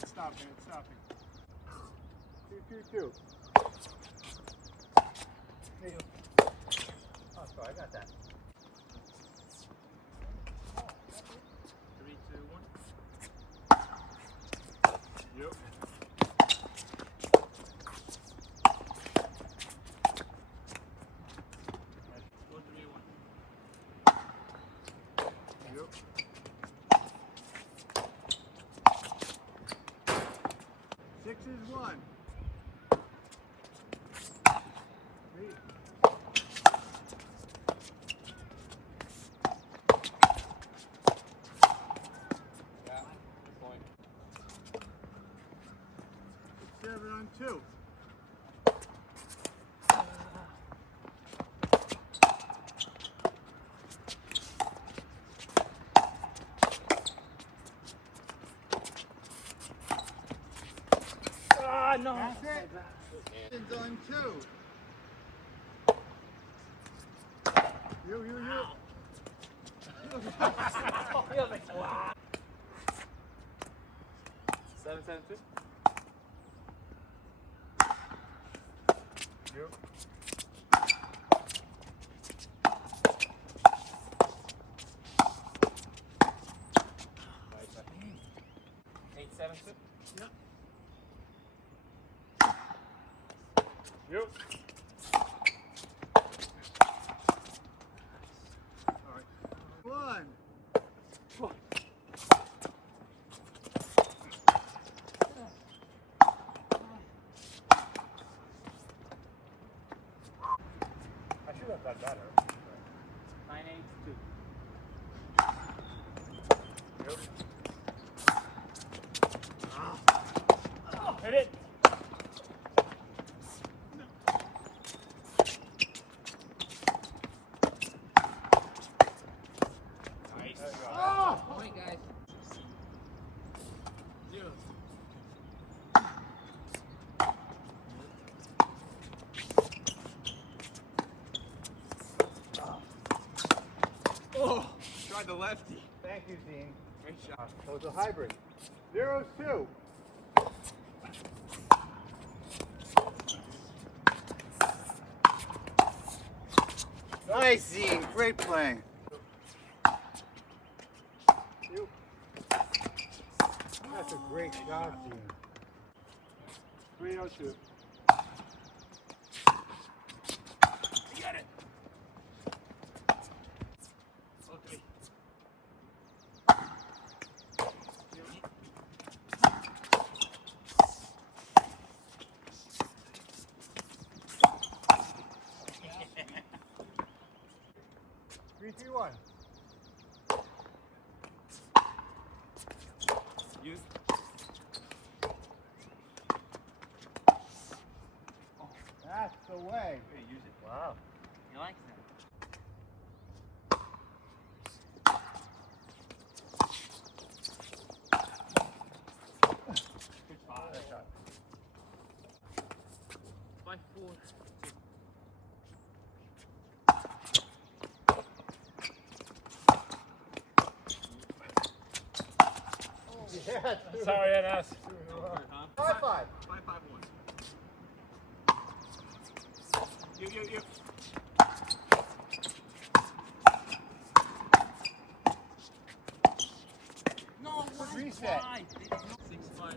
It's stopping, it's stopping. 2-2-2. There you go. Oh, sorry, I got that. 3, 2, 1. Yep. Six is 1. 3. Yeah, point. 7 on 2. Ah, no. That's it. It's on 2. You. Wow. 7-7-2. Yep. Right, 8-7-2. Yep. Yep. All right. 1. I should have done better. 9-8-2. Yep. Oh, hit it. Nice. Oh! Point, guys. 0. Oh! Tried the lefty. Thank you, Dean. Great shot. So it's a hybrid. 0-2. Nice, Dean. Great playing. You. That's a great shot, Dean. 3-0-2. You got it. Okay. Three, two, one. Use. That's the way. Hey, use it. Wow. You like that? Good shot. Good shot. 5-4. Yeah. Sorry, NS. High five. 5-5-1. You. No, why? Reset. Why? 6-5-2.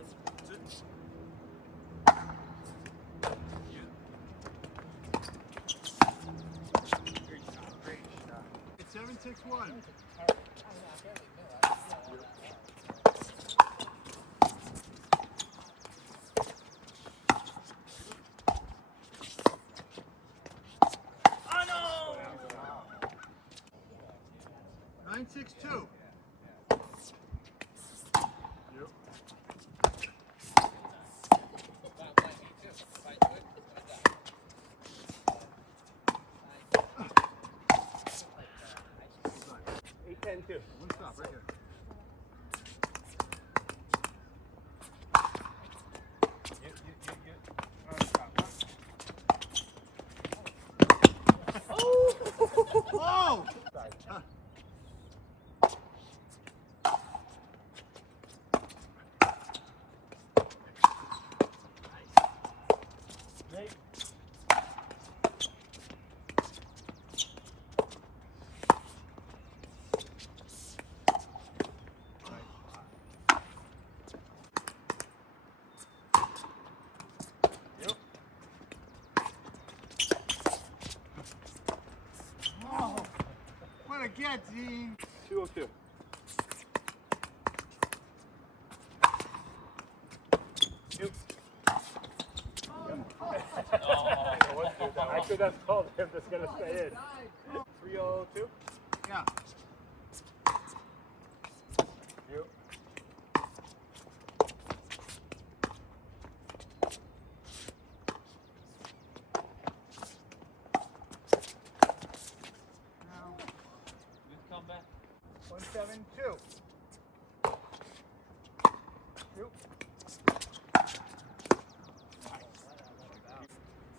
Great shot. It's 7-6-1. Oh, no! 9-6-2. Yep. Eight, 10-2. One stop right here. Oh! 16. 202. You. I could have told him that's going to stay in. 302. Yeah. You. Good comeback. 172. You.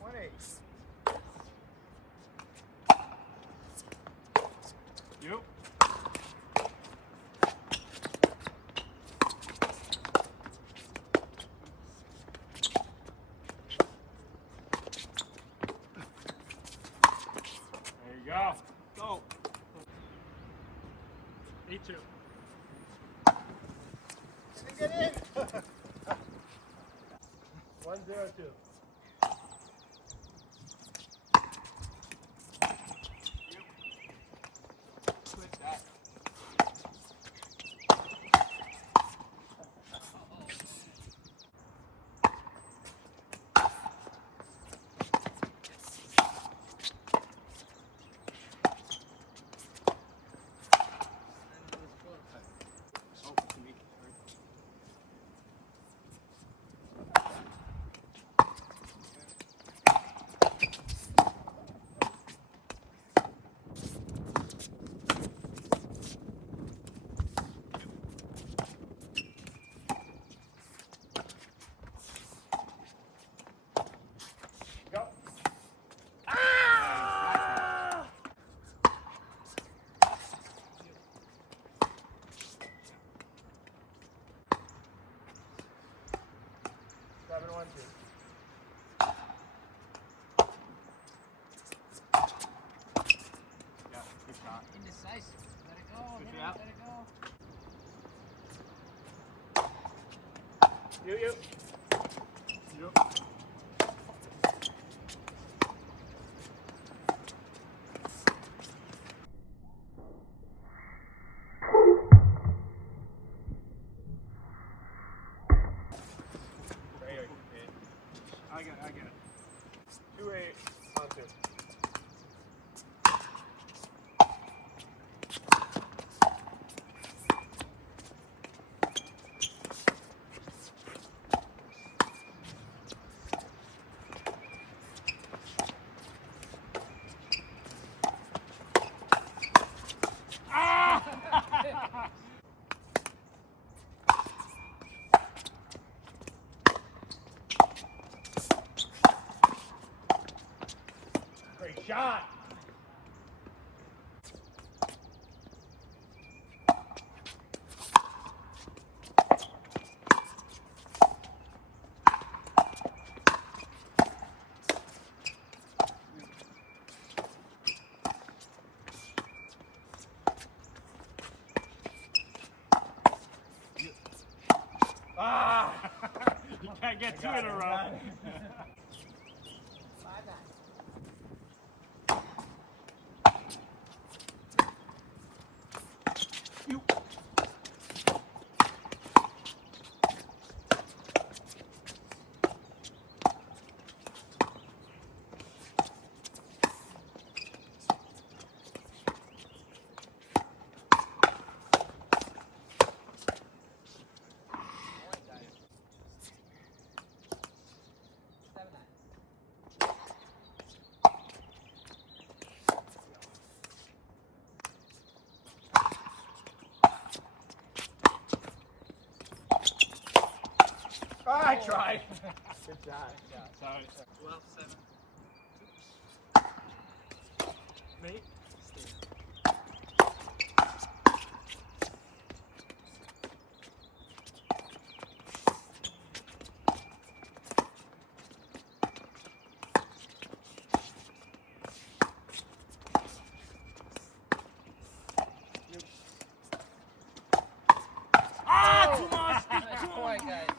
18. You. There you go. Go. 8-2. Didn't get in. 102. Click that. Oh, to me. Go. Seven, 1, 2. Yeah, good shot. Indecisive. Let it go. Switch Let it it, out. let it go. You. I get it. 2-8 on 2. Great shot. You can't get two in a row. I tried. Good shot. Sorry. 12-7. Me? Too much. Quiet, guys.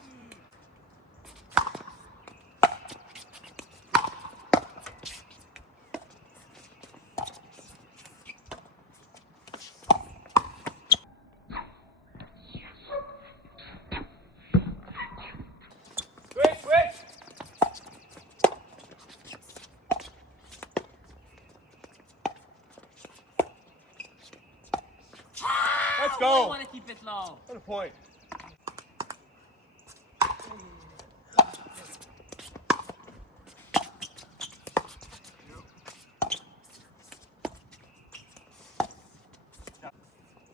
Let's Oh, you go. want to keep it low. What a point.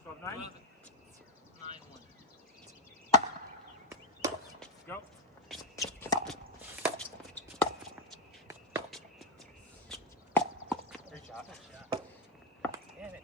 So 9. 9-1. Go. Great shot. Damn it.